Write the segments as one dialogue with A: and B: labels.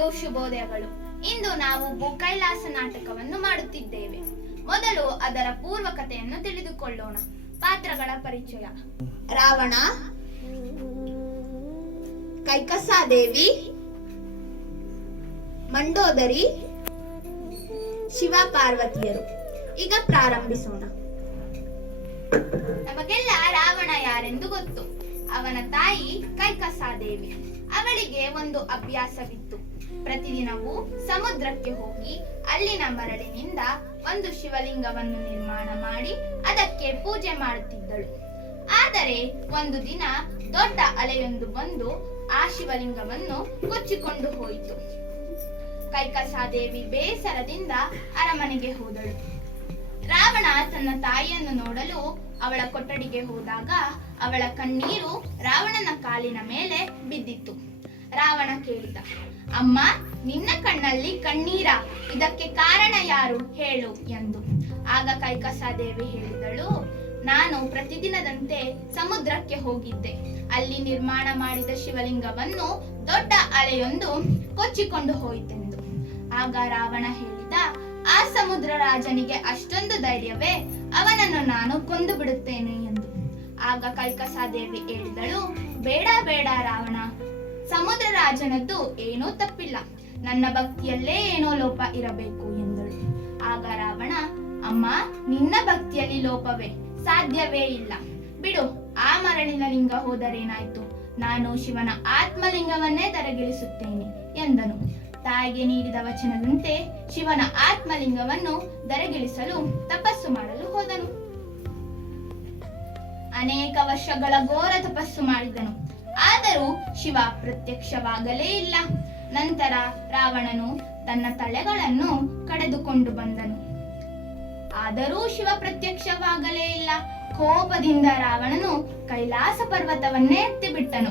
A: ಎಲ್ಲರಿಗೂ ಶುಭೋದಯಗಳು ಇಂದು ನಾವು ಭೂಕೈಲಾಸ ನಾಟಕವನ್ನು ಮಾಡುತ್ತಿದ್ದೇವೆ. ಮೊದಲು ಅದರ ಪೂರ್ವ ಕಥೆಯನ್ನು ತಿಳಿದುಕೊಳ್ಳೋಣ. ಪಾತ್ರಗಳ ಪರಿಚಯ.
B: ರಾವಣ, ಕೈಕಸಾದೇವಿ, ಮಂಡೋದರಿ ಶಿವ ಪಾರ್ವತಿಯರು ಈಗ ಪ್ರಾರಂಭಿಸೋಣ.
A: ನಮಗೆಲ್ಲ ರಾವಣ ಯಾರೆಂದು ಗೊತ್ತು? ಅವನ ತಾಯಿ ಕೈಕಸಾದೇವಿ. ಅವಳಿಗೆ ಒಂದು ಅಭ್ಯಾಸವಿತ್ತು. ಪ್ರತಿದಿನವೂ ಸಮುದ್ರಕ್ಕೆ ಹೋಗಿ ಅಲ್ಲಿನ ಮರಳಿನಿಂದ ಒಂದು ಶಿವಲಿಂಗವನ್ನು ನಿರ್ಮಾಣ ಮಾಡಿ ಅದಕ್ಕೆ ಪೂಜೆ ಮಾಡುತ್ತಿದ್ದಳು. ಆದರೆ ಒಂದು ದಿನ ದೊಡ್ಡ ಅಲೆಯೊಂದು ಬಂದು ಆ ಶಿವಲಿಂಗವನ್ನು ಕೊಚ್ಚಿಕೊಂಡು ಹೋಯಿತು. ಕೈಕಸಾದೇವಿ ಬೇಸರದಿಂದ ಅರಮನೆಗೆ ಹೋದಳು. ರಾವಣ ತನ್ನ ತಾಯಿಯನ್ನು ನೋಡಲು ಅವಳ ಕೊಠಡಿಗೆ ಹೋದಾಗ ಅವಳ ಕಣ್ಣೀರು ರಾವಣನ ಕಾಲಿನ ಮೇಲೆ ಬಿದ್ದಿತ್ತು. ರಾವಣ ಕೇಳಿದ. ಅಮ್ಮ, ನಿನ್ನ ಕಣ್ಣಲ್ಲಿ ಕಣ್ಣೀರ, ಇದಕ್ಕೆ ಕಾರಣ ಯಾರು ಹೇಳು ಎಂದು. ಆಗ ಕೈಕಸಾದೇವಿ ಹೇಳಿದಳು, ನಾನು ಪ್ರತಿದಿನದಂತೆ ಸಮುದ್ರಕ್ಕೆ ಹೋಗಿದ್ದೆ. ಅಲ್ಲಿ ನಿರ್ಮಾಣ ಮಾಡಿದ ಶಿವಲಿಂಗವನ್ನು ದೊಡ್ಡ ಅಲೆಯೊಂದು ಕೊಚ್ಚಿಕೊಂಡು ಹೋಯಿತೆಂದು. ಆಗ ರಾವಣ ಹೇಳಿದ, ಆ ಸಮುದ್ರ ರಾಜನಿಗೆ ಅಷ್ಟೊಂದು ಧೈರ್ಯವೇ, ಅವನನ್ನು ನಾನು ಕೊಂದು ಬಿಡುತ್ತೇನೆ ಎಂದು. ಆಗ ಕೈಕಸಾದೇವಿ ಹೇಳಿದಳು, ಬೇಡ ಬೇಡ ರಾವಣ ಸಮುದ್ರ ರಾಜನದ್ದು ಏನೂ ತಪ್ಪಿಲ್ಲ. ನನ್ನ ಭಕ್ತಿಯಲ್ಲೇ ಏನೋ ಲೋಪ ಇರಬೇಕು ಎಂದಳು. ಆಗ ರಾವಣ, ಅಮ್ಮ, ನಿನ್ನ ಭಕ್ತಿಯಲ್ಲಿ ಲೋಪವೇ? ಸಾಧ್ಯವೇ ಇಲ್ಲ. ಬಿಡು, ಆ ಮರಳಿನ ಲಿಂಗ ಹೋದರೇನಾಯ್ತು? ನಾನು ಶಿವನ ಆತ್ಮಲಿಂಗವನ್ನೇ ದರಗಿಳಿಸುತ್ತೇನೆ ಎಂದನು. ತಾಯಿಗೆ ನೀಡಿದ ವಚನದಂತೆ ಶಿವನ ಆತ್ಮಲಿಂಗವನ್ನು ದರಗಿಳಿಸಲು ತಪಸ್ಸು ಮಾಡಲು ಹೋದನು. ಅನೇಕ ವರ್ಷಗಳ ಘೋರ ತಪಸ್ಸು ಮಾಡಿದನು. ಆದರೂ ಶಿವ ಪ್ರತ್ಯಕ್ಷವಾಗಲೇ ಇಲ್ಲ. ನಂತರ ರಾವಣನು ತನ್ನ ತಲೆಗಳನ್ನು ಕಡೆದುಕೊಂಡು ಬಂದನು. ಆದರೂ ಶಿವ ಪ್ರತ್ಯಕ್ಷವಾಗಲೇ ಇಲ್ಲ. ಕೋಪದಿಂದ ರಾವಣನು ಕೈಲಾಸ ಪರ್ವತವನ್ನೇ ಎತ್ತಿಬಿಟ್ಟನು.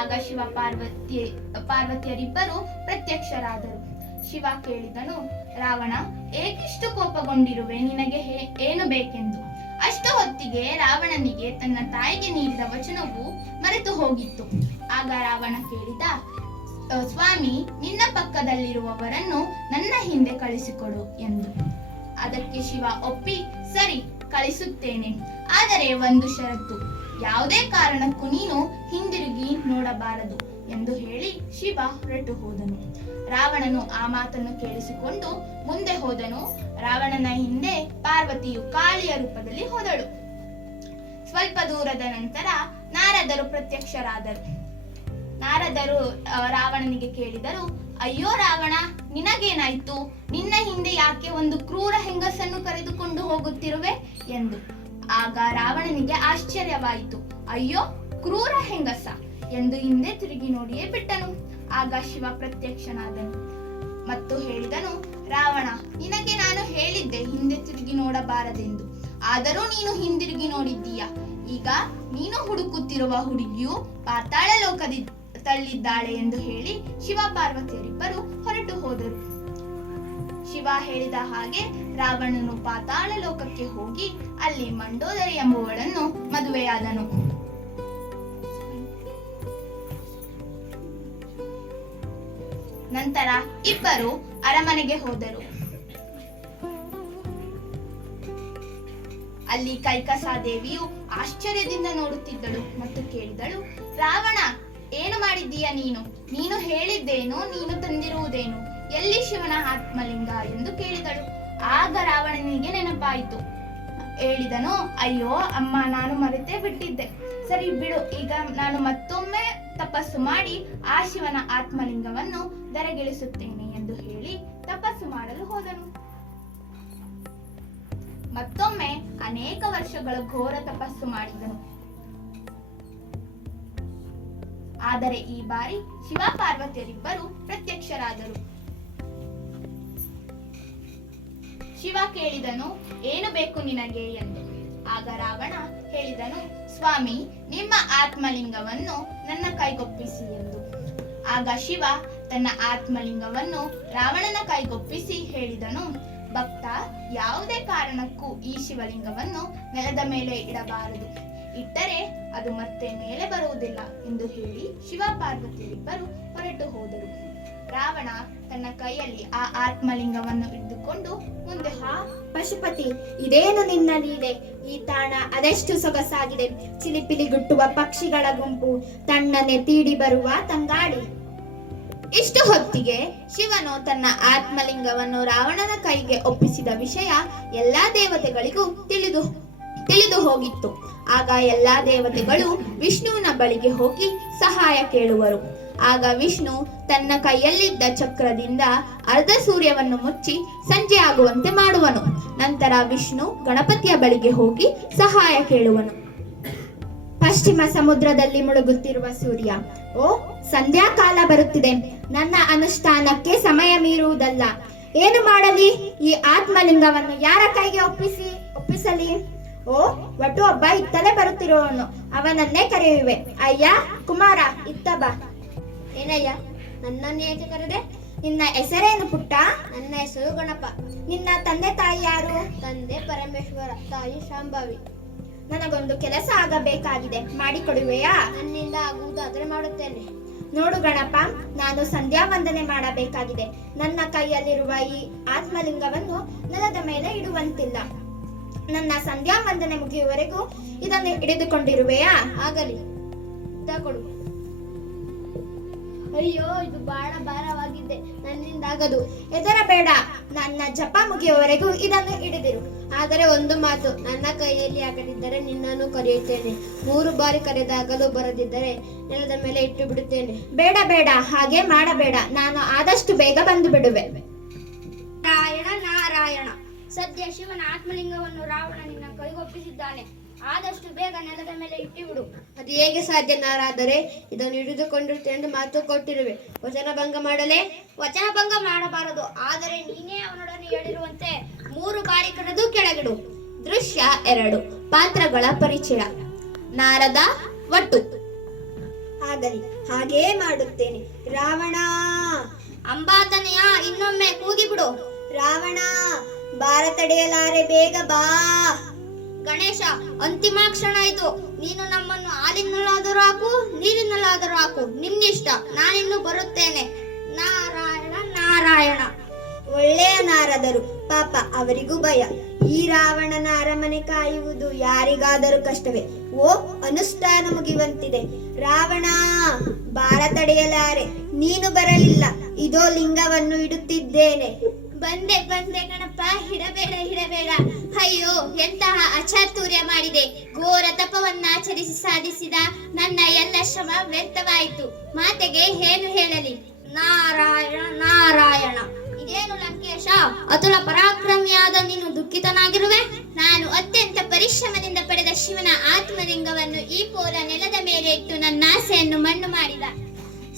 A: ಆಗ ಶಿವ ಪಾರ್ವತಿ, ಪಾರ್ವತಿಯರಿಬ್ಬರು ಪ್ರತ್ಯಕ್ಷರಾದರು. ಶಿವ ಕೇಳಿದನು, ರಾವಣ, ಏಕಿಷ್ಟು ಕೋಪಗೊಂಡಿರುವೆ? ನಿನಗೆ ಏನು ಬೇಕೆಂದು? ಅಷ್ಟು ಹೊತ್ತಿಗೆ ರಾವಣನಿಗೆ ತನ್ನ ತಾಯಿಗೆ ನೀಡಿದ ವಚನವು ಮರೆತು ಹೋಗಿತ್ತು. ಆಗ ರಾವಣ ಕೇಳಿದ ಸ್ವಾಮಿ, ನಿನ್ನ ಪಕ್ಕದಲ್ಲಿರುವವರನ್ನು ನನ್ನ ಹಿಂದೆ ಕಳಿಸಿಕೊಡು ಎಂದು. ಅದಕ್ಕೆ ಶಿವ ಒಪ್ಪಿ, ಸರಿ, ಕಳಿಸುತ್ತೇನೆ. ಆದರೆ ಒಂದು ಷರತ್ತು. ಯಾವುದೇ ಕಾರಣಕ್ಕೂ ನೀನು ಹಿಂದಿರುಗಿ ನೋಡಬಾರದು ಎಂದು ಹೇಳಿ ಶಿವ ಹೊರಟು ಹೋದನು. ರಾವಣನು ಆ ಮಾತನ್ನು ಕೇಳಿಸಿಕೊಂಡು ಮುಂದೆ ಹೋದನು. ರಾವಣನ ಹಿಂದೆ ಪಾರ್ವತಿಯು ಕಾಳಿಯ ರೂಪದಲ್ಲಿ ಹೋದಳು. ಸ್ವಲ್ಪ ದೂರದ ನಂತರ ನಾರದರು ಪ್ರತ್ಯಕ್ಷರಾದರು. ನಾರದರು ರಾವಣನಿಗೆ ಕೇಳಿದರು, ಅಯ್ಯೋ ರಾವಣ, ನಿನಗೇನಾಯ್ತು? ನಿನ್ನ ಹಿಂದೆ ಯಾಕೆ ಒಂದು ಕ್ರೂರ ಹೆಂಗಸನ್ನು ಕರೆದುಕೊಂಡು ಹೋಗುತ್ತಿರುವೆ? ಎಂದು. ಆಗ ರಾವಣನಿಗೆ ಆಶ್ಚರ್ಯವಾಯಿತು. ಅಯ್ಯೋ, ಕ್ರೂರ ಹೆಂಗಸ? ಎಂದು ಹಿಂದೆ ತಿರುಗಿ ನೋಡಿಯೇ ಬಿಟ್ಟನು. ಆಗ ಶಿವ ಪ್ರತ್ಯಕ್ಷನಾದನು ಮತ್ತು ಹೇಳಿದನು, ರಾವಣ, ನಿನಗೆ ನಾನು ಹೇಳಿದ್ದೆ, ಹಿಂದೆ ತಿರುಗಿ ನೋಡಬಾರದೆಂದು. ಆದರೂ ನೀನು ಹಿಂದಿರುಗಿ ನೋಡಿದ್ದೀಯ? ಈಗ ನೀನು ಹುಡುಕುತ್ತಿರುವ ಹುಡುಗಿಯು ಪಾತಾಳ ಲೋಕದಿ, ತಳ್ಳಿದ್ದಾಳೆ ಎಂದು ಹೇಳಿ ಶಿವ ಪಾರ್ವತಿಯರಿಬ್ಬರು ಹೊರಟು ಹೋದರು. ಶಿವ ಹೇಳಿದ ಹಾಗೆ ರಾವಣನು ಪಾತಾಳ ಲೋಕಕ್ಕೆ ಹೋಗಿ ಅಲ್ಲಿ ಮಂಡೋದರಿ ಎಂಬುವಳನ್ನು ಮದುವೆಯಾದನು. ನಂತರ ಇಬ್ಬರು ಅರಮನೆಗೆ ಹೋದರು. ಅಲ್ಲಿ ಕೈಕಸಾದೇವಿಯು ಆಶ್ಚರ್ಯದಿಂದ ನೋಡುತ್ತಿದ್ದಳು ಮತ್ತು ಕೇಳಿದಳು, ರಾವಣ, ಏನು ಮಾಡಿದ್ದೀಯ ನೀನು? ನೀನು ಹೇಳಿದ್ದೇನು, ನೀನು ತಂದಿರುವುದೇನು? ಎಲ್ಲಿ ಶಿವನ ಆತ್ಮಲಿಂಗ? ಎಂದು ಕೇಳಿದಳು. ಆಗ ರಾವಣನಿಗೆ ನೆನಪಾಯಿತು. ಹೇಳಿದನು, ಅಯ್ಯೋ, ಅಮ್ಮ, ನಾನು ಮರೆತೇ ಬಿಟ್ಟಿದ್ದೆ. ಸರಿ, ಬಿಡು, ಈಗ ನಾನು ಮತ್ತೊಮ್ಮೆ ತಪಸ್ಸು ಮಾಡಿ ಆ ಶಿವನ ಆತ್ಮಲಿಂಗವನ್ನು ದರಗಿಳಿಸುತ್ತೇನೆ ಎಂದು ಹೇಳಿ ತಪಸ್ಸು ಮಾಡಲು ಹೋದನು. ಮತ್ತೊಮ್ಮೆ ಅನೇಕ ವರ್ಷಗಳ ಘೋರ ತಪಸ್ಸು ಮಾಡಿದನು. ಆದರೆ ಈ ಬಾರಿ ಶಿವ ಪಾರ್ವತಿಯರಿಬ್ಬರು ಪ್ರತ್ಯಕ್ಷರಾದರು. ಶಿವ ಕೇಳಿದನು, ಏನು ಬೇಕು ನಿನಗೆ? ಎಂದು. ಆಗ ರಾವಣ ಹೇಳಿದನು, ಸ್ವಾಮಿ, ನಿಮ್ಮ ಆತ್ಮಲಿಂಗವನ್ನು ನನ್ನ ಕೈಗೊಪ್ಪಿಸಿ ಎಂದು. ಆಗ ಶಿವ ತನ್ನ ಆತ್ಮಲಿಂಗವನ್ನು ರಾವಣನ ಕೈಗೊಪ್ಪಿಸಿ ಹೇಳಿದನು, ಭಕ್ತ, ಯಾವುದೇ ಕಾರಣಕ್ಕೂ ಈ ಶಿವಲಿಂಗವನ್ನು ನೆಲದ ಮೇಲೆ ಇಡಬಾರದು. ಇಟ್ಟರೆ ಅದು ಮತ್ತೆ ಮೇಲೆ ಬರುವುದಿಲ್ಲ ಎಂದು ಹೇಳಿ ಶಿವ ಪಾರ್ವತಿಯರಿಬ್ಬರು ಹೊರಟು ಹೋದರು. ರಾವಣ ತನ್ನ ಕೈಯಲ್ಲಿ ಆ ಆತ್ಮಲಿಂಗವನ್ನು ಹಿಡಿದುಕೊಂಡು ಮುಂದೆ
B: ಹಾ ಪಶುಪತಿ ಇದೇನು ನಿನ್ನ ಲೀಲೆ ಈ ತಾಣ ಅದೆಷ್ಟು ಸೊಗಸಾಗಿದೆ. ಚಿಲಿಪಿಲಿ ಗುಟ್ಟುವ ಪಕ್ಷಿಗಳ ಗುಂಪು ತಣ್ಣನೆ ತೀಡಿ ಬರುವ ತಂಗಾಳಿ. ಇಷ್ಟು ಹೊತ್ತಿಗೆ ಶಿವನು ತನ್ನ ಆತ್ಮಲಿಂಗವನ್ನು ರಾವಣನ ಕೈಗೆ ಒಪ್ಪಿಸಿದ ವಿಷಯ ಎಲ್ಲಾ ದೇವತೆಗಳಿಗೂ ತಿಳಿದು ತಿಳಿದು ಹೋಗಿತ್ತು. ಆಗ ಎಲ್ಲಾ ದೇವತೆಗಳು ವಿಷ್ಣುವಿನ ಬಳಿಗೆ ಹೋಗಿ ಸಹಾಯ ಕೇಳುವರು. ಆಗ ವಿಷ್ಣು ತನ್ನ ಕೈಯಲ್ಲಿದ್ದ ಚಕ್ರದಿಂದ ಅರ್ಧ ಸೂರ್ಯವನ್ನು ಮುಚ್ಚಿ ಸಂಜೆ ಆಗುವಂತೆ ಮಾಡುವನು. ನಂತರ ವಿಷ್ಣು ಗಣಪತಿಯ ಬಳಿಗೆ ಹೋಗಿ ಸಹಾಯ ಕೇಳುವನು. ಪಶ್ಚಿಮ ಸಮುದ್ರದಲ್ಲಿ ಮುಳುಗುತ್ತಿರುವ ಸೂರ್ಯ, ಓ, ಸಂಧ್ಯಾಕಾಲ ಬರುತ್ತಿದೆ. ನನ್ನ ಅನುಷ್ಠಾನಕ್ಕೆ ಸಮಯ ಮೀರುವುದಲ್ಲ. ಏನು ಮಾಡಲಿ? ಈ ಆತ್ಮಲಿಂಗವನ್ನು ಯಾರ ಕೈಗೆ ಒಪ್ಪಿಸಿ, ಒಪ್ಪಿಸಲಿ? ಓ, ಒಟ್ಟು ಒಬ್ಬ ಇತ್ತಲೇ ಬರುತ್ತಿರುವವನು. ಅವನನ್ನೇ ಕರೆಯುವೆ. ಅಯ್ಯ, ಕುಮಾರ, ಇತ್ತ ಬಾ. ಏನಯ್ಯ, ನನ್ನನ್ನು ಏಕೆ ಕರೆದೆ? ನಿನ್ನ ಹೆಸರೇನು ಪುಟ್ಟ? ನನ್ನ ಹೆಸರು ಗಣಪ. ನಿನ್ನ ತಂದೆ ತಾಯಿ ಯಾರು? ತಂದೆ ಪರಮೇಶ್ವರ, ತಾಯಿ ಶಾಂಭವಿ. ನನಗೊಂದು ಕೆಲಸ ಆಗಬೇಕಾಗಿದೆ. ಮಾಡಿಕೊಡುವೆಯಾ? ನನ್ನಿಂದ ಆಗುವುದಾದರೆ ಮಾಡುತ್ತೇನೆ. ನೋಡು ಗಣಪ, ನಾನು ಸಂಧ್ಯಾ ವಂದನೆ ಮಾಡಬೇಕಾಗಿದೆ. ನನ್ನ ಕೈಯಲ್ಲಿರುವ ಈ ಆತ್ಮಲಿಂಗವನ್ನು ನೆಲದ ಮೇಲೆ ಇಡುವಂತಿಲ್ಲ. ನನ್ನ ಸಂಧ್ಯಾ ವಂದನೆ ಮುಗಿಯುವವರೆಗೂ ಇದನ್ನು ಹಿಡಿದುಕೊಂಡಿರುವೆಯಾ? ಆಗಲಿ. ತಗೊಳ್ಳು. ಅಯ್ಯೋ, ಇದು ಬಹಳ ಭಾರವಾಗಿದೆ. ನನ್ನಿಂದ ಆಗದು. ಬೇಡ ನನ್ನ ಜಪ ಮುಗಿಯುವವರೆಗೂ ಇದನ್ನು ಹಿಡಿದಿರು. ಆದರೆ ಒಂದು ಮಾತು, ನನ್ನ ಕೈಯಲ್ಲಿ ಆಗದಿದ್ದರೆ ನಿನ್ನನ್ನು ಕರೆಯುತ್ತೇನೆ. ಮೂರು ಬಾರಿ ಕರೆದಾಗಲೂ ಬರದಿದ್ದರೆ ನೆಲದ ಮೇಲೆ ಇಟ್ಟು ಬಿಡುತ್ತೇನೆ. ಬೇಡ ಬೇಡ. ಹಾಗೆ ಮಾಡಬೇಡ. ನಾನು ಆದಷ್ಟು ಬೇಗ ಬಂದು ಬಿಡುವೆ.
C: ಸದ್ಯ ಶಿವನ ಆತ್ಮಲಿಂಗವನ್ನು ರಾವಣ ನಿನ್ನ ಕೈಗೊಪ್ಪಿಸಿದ್ದಾನೆ. ಆದಷ್ಟು ಬೇಗ ನೆಲದ ಮೇಲೆ ಇಟ್ಟಿಬಿಡು.
B: ಅದು ಹೇಗೆ ಸಾಧ್ಯ ನಾರಾದರೆ? ಇದನ್ನು ಹಿಡಿದುಕೊಂಡು ಎಂದು ಮಾತು ಕೊಟ್ಟಿರುವೆ. ವಚನ ಭಂಗ ಮಾಡಲೇ?
C: ವಚನ ಭಂಗ ಮಾಡಬಾರದು. ಆದರೆ ನೀನೇ ಅವನೊಡನೆ ಹೇಳಿರುವಂತೆ ಮೂರು ಬಾರಿ ಕರೆದು ಕೆಳಗಿಡು.
B: ದೃಶ್ಯ ಎರಡು. ಪಾತ್ರಗಳ ಪರಿಚಯ. ನಾರದ ಒಟ್ಟು. ಆಗಲಿ ಹಾಗೇ ಮಾಡುತ್ತೇನೆ. ರಾವಣ!
C: ಅಂಬಾತನೆಯ ಇನ್ನೊಮ್ಮೆ ಕೂಗಿಬಿಡು.
B: ರಾವಣ! ಬಾರ ತಡೆಯಲಾರೆ ಬೇಗ ಬಾ.
C: ಗಣೇಶ, ಅಂತಿಮ ಕ್ಷಣ ಆಯ್ತು ನೀನು ನಮ್ಮನ್ನು ಹಾಲಿನಲ್ಲಾದರೂ ಹಾಕು, ನೀರಿನಲ್ಲಾದರೂ ಹಾಕು. ನಿನ್ನಿಷ್ಟ, ನಾನಿನ್ನು ಬರುತ್ತೇನೆ. ನಾರಾಯಣ ನಾರಾಯಣ.
B: ಒಳ್ಳೆಯ ನಾರದರು. ಪಾಪ, ಅವರಿಗೂ ಭಯ. ಈ ರಾವಣನ ಅರಮನೆ ಕಾಯುವುದು ಯಾರಿಗಾದರೂ ಕಷ್ಟವೇ. ಓ ಅನುಷ್ಠಾನ ಮುಗಿವಂತಿದೆ ರಾವಣ ಬಾರ ತಡೆಯಲಾರೆ ನೀನು ಬರಲಿಲ್ಲ. ಇದೋ ಲಿಂಗವನ್ನು ಇಡುತ್ತಿದ್ದೇನೆ.
C: ಬಂದೆ ಬಂದೆ ಕಣಪ್ಪ, ಹಿಡಬೇಡ ಹಿಡಬೇಡ. ಅಯ್ಯೋ, ಎಂತಹ ಅಚಾತುರ್ಯ ಮಾಡಿದೆ. ಘೋರ ತಪವನ್ನಾಚರಿಸಿ ಸಾಧಿಸಿದ ನನ್ನ ಎಲ್ಲ ಶ್ರಮ ವ್ಯರ್ಥವಾಯಿತು. ಮಾತೆಗೆ ಏನು ಹೇಳಲಿ? ನಾರಾಯಣ ನಾರಾಯಣ. ಇದೇನು ಲಂಕೇಶ? ಅತುಲ ಪರಾಕ್ರಮಿಯಾದ ನೀನು ದುಃಖಿತನಾಗಿರುವೆ? ನಾನು ಅತ್ಯಂತ ಪರಿಶ್ರಮದಿಂದ ಪಡೆದ ಶಿವನ ಆತ್ಮಲಿಂಗವನ್ನು ಈ ಪೋಲ ನೆಲದ ಮೇಲೆ ಇಟ್ಟು ನನ್ನ ಆಸೆಯನ್ನು ಮಣ್ಣು ಮಾಡಿದ.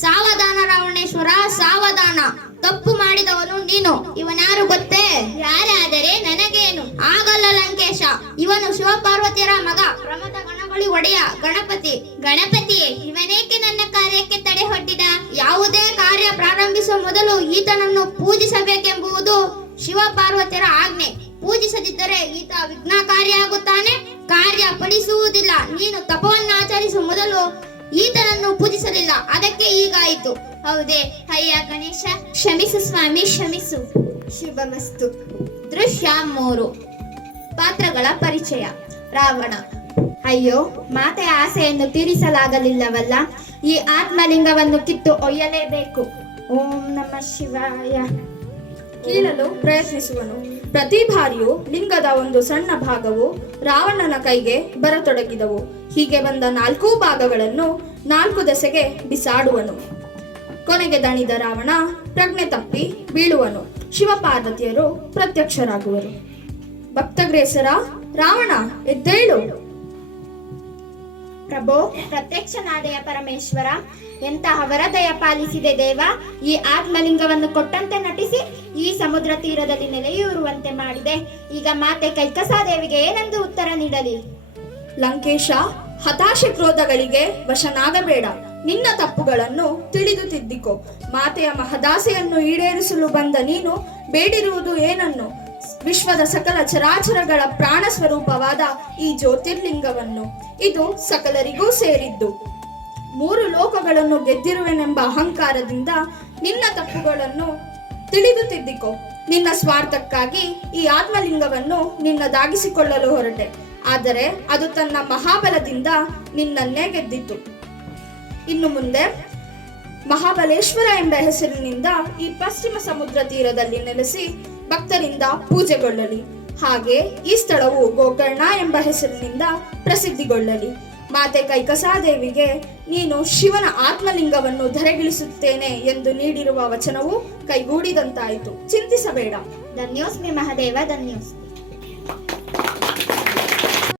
C: ಸಾವಧಾನ ರಾವಣೇಶ್ವರ, ಸಾವಧಾನ. ತಪ್ಪು ಮಾಡಿದವನು ನೀನು. ಇವನಾರು ಗೊತ್ತೇ? ಯಾರಾದರೆ ನನಗೇನು? ಆಗಲ್ಲ ಲಂಕೇಶ. ಇವನು ಶಿವಪಾರ್ವತಿಯರ ಮಗ. ಪ್ರಮದ ಗಣಗಳಿ ಒಡೆಯ ಗಣಪತಿ. ಗಣಪತಿಯೇ, ಇವನೇಕೆ ನನ್ನ ಕಾರ್ಯಕ್ಕೆ ತಡೆ ಹೊಡ್ಡಿದ ಯಾವುದೇ ಕಾರ್ಯ ಪ್ರಾರಂಭಿಸುವ ಮೊದಲು ಈತನನ್ನು ಪೂಜಿಸಬೇಕೆಂಬುದು ಶಿವಪಾರ್ವತಿಯರ ಆಜ್ಞೆ. ಪೂಜಿಸದಿದ್ದರೆ ಈತ ಆಗುತ್ತಾನೆ ಕಾರ್ಯ ಫಲಿಸುವುದಿಲ್ಲ ನೀನು ತಪವನ್ನು ಆಚರಿಸುವ ಮೊದಲು ಈತನನ್ನು ಪೂಜಿಸಲಿಲ್ಲ. ಅದಕ್ಕೆ ಈಗಾಯಿತು ಹೌದೇ ಅಯ್ಯ ಗಣೇಶ. ಕ್ಷಮಿಸು ಸ್ವಾಮಿ ಕ್ಷಮಿಸು.
B: ಶುಭಮಸ್ತು. ದೃಶ್ಯ ಮೂರು. ಪಾತ್ರಗಳ ಪರಿಚಯ. ರಾವಣ. ಅಯ್ಯೋ ಮಾತೆಯ ಆಸೆಯನ್ನು ತೀರಿಸಲಾಗಲಿಲ್ಲವಲ್ಲ. ಈ ಆತ್ಮಲಿಂಗವನ್ನು ಕಿತ್ತು ಒಯ್ಯಲೇಬೇಕು. ಓಂ ನಮ ಶಿವಾಯ.
D: ಕೀಳಲು ಪ್ರಯತ್ನಿಸುವನು. ಪ್ರತಿ ಬಾರಿಯೂ ಲಿಂಗದ ಒಂದು ಸಣ್ಣ ಭಾಗವು ರಾವಣನ ಕೈಗೆ ಬರತೊಡಗಿದವು. ಹೀಗೆ ಬಂದ ನಾಲ್ಕೂ ಭಾಗಗಳನ್ನು ನಾಲ್ಕು ದಸೆಗೆ ಬಿಸಾಡುವನು. ಕೊನೆಗೆ ದಣಿದ ರಾವಣ ಪ್ರಜ್ಞೆ ತಪ್ಪಿ ಬೀಳುವನು. ಶಿವಪಾರ್ವತಿಯರು ಪ್ರತ್ಯಕ್ಷರಾಗುವರು. ಭಕ್ತಗ್ರೇಸರ, ರಾವಣ ಎದ್ದೇಳು.
B: ಪ್ರಭೋ, ಪ್ರತ್ಯಕ್ಷನಾದೆಯ ಪರಮೇಶ್ವರ, ಎಂತಹ ವರದಯ ಪಾಲಿಸಿದೆ ದೇವ, ಈ ಆತ್ಮಲಿಂಗವನ್ನು ಕೊಟ್ಟಂತೆ ನಟಿಸಿ, ಈ ಸಮುದ್ರ ತೀರದಲ್ಲಿ ನೆಲೆಯೂರುವಂತೆ ಮಾಡಿದೆ. ಈಗ ಮಾತೆ ಕೈಕಸಾದೇವಿಗೆ ಏನೆಂದು ಉತ್ತರ ನೀಡಲಿ?
D: ಲಂಕೇಶ, ಹತಾಶೆ ಕ್ರೋಧಗಳಿಗೆ ವಶನಾಗಬೇಡ. ನಿನ್ನ ತಪ್ಪುಗಳನ್ನು ತಿಳಿದು ತಿದ್ದಿಕೋ. ಮಾತೆಯ ಮಹದಾಸೆಯನ್ನು ಈಡೇರಿಸಲು ಬಂದ ನೀನು ಬೇಡಿರುವುದು ಏನನ್ನು? ವಿಶ್ವದ ಸಕಲ ಚರಾಚರಗಳ ಪ್ರಾಣ ಸ್ವರೂಪವಾದ ಈ ಜ್ಯೋತಿರ್ಲಿಂಗವನ್ನು ಇದು ಸಕಲರಿಗೂ ಸೇರಿದ್ದು. ಮೂರು ಲೋಕಗಳನ್ನು ಗೆದ್ದಿರುವೆನೆಂಬ ಅಹಂಕಾರದಿಂದ ನಿನ್ನ ತಪ್ಪುಗಳನ್ನು ತಿಳಿದು ತಿದ್ದಿಕೋ ನಿನ್ನ ಸ್ವಾರ್ಥಕ್ಕಾಗಿ ಈ ಆತ್ಮಲಿಂಗವನ್ನು ನಿನ್ನದಾಗಿಸಿಕೊಳ್ಳಲು ಹೊರಟೆ. ಆದರೆ ಅದು ತನ್ನ ಮಹಾಬಲದಿಂದ ನಿನ್ನನ್ನೇ ಗೆದ್ದಿತು. ಇನ್ನು ಮುಂದೆ ಮಹಾಬಲೇಶ್ವರ ಎಂಬ ಹೆಸರಿನಿಂದ ಈ ಪಶ್ಚಿಮ ಸಮುದ್ರ ತೀರದಲ್ಲಿ ನೆಲೆಸಿ ಭಕ್ತರಿಂದ ಪೂಜೆಗೊಳ್ಳಲಿ. ಹಾಗೆ ಈ ಸ್ಥಳವು ಗೋಕರ್ಣ ಎಂಬ ಹೆಸರಿನಿಂದ ಪ್ರಸಿದ್ಧಿಗೊಳ್ಳಲಿ. ಮಾತೆ ಕೈಕಸಾದೇವಿಗೆ ನೀನು ಶಿವನ ಆತ್ಮಲಿಂಗವನ್ನು ಧರೆಗಿಳಿಸುತ್ತೇನೆ ಎಂದು ನೀಡಿರುವ ವಚನವು ಕೈಗೂಡಿದಂತಾಯಿತು. ಚಿಂತಿಸಬೇಡ.
B: ಧನ್ಯೋಸ್ಮಿ ಮಹಾದೇವ, ಧನ್ಯೋಸ್ಮಿ.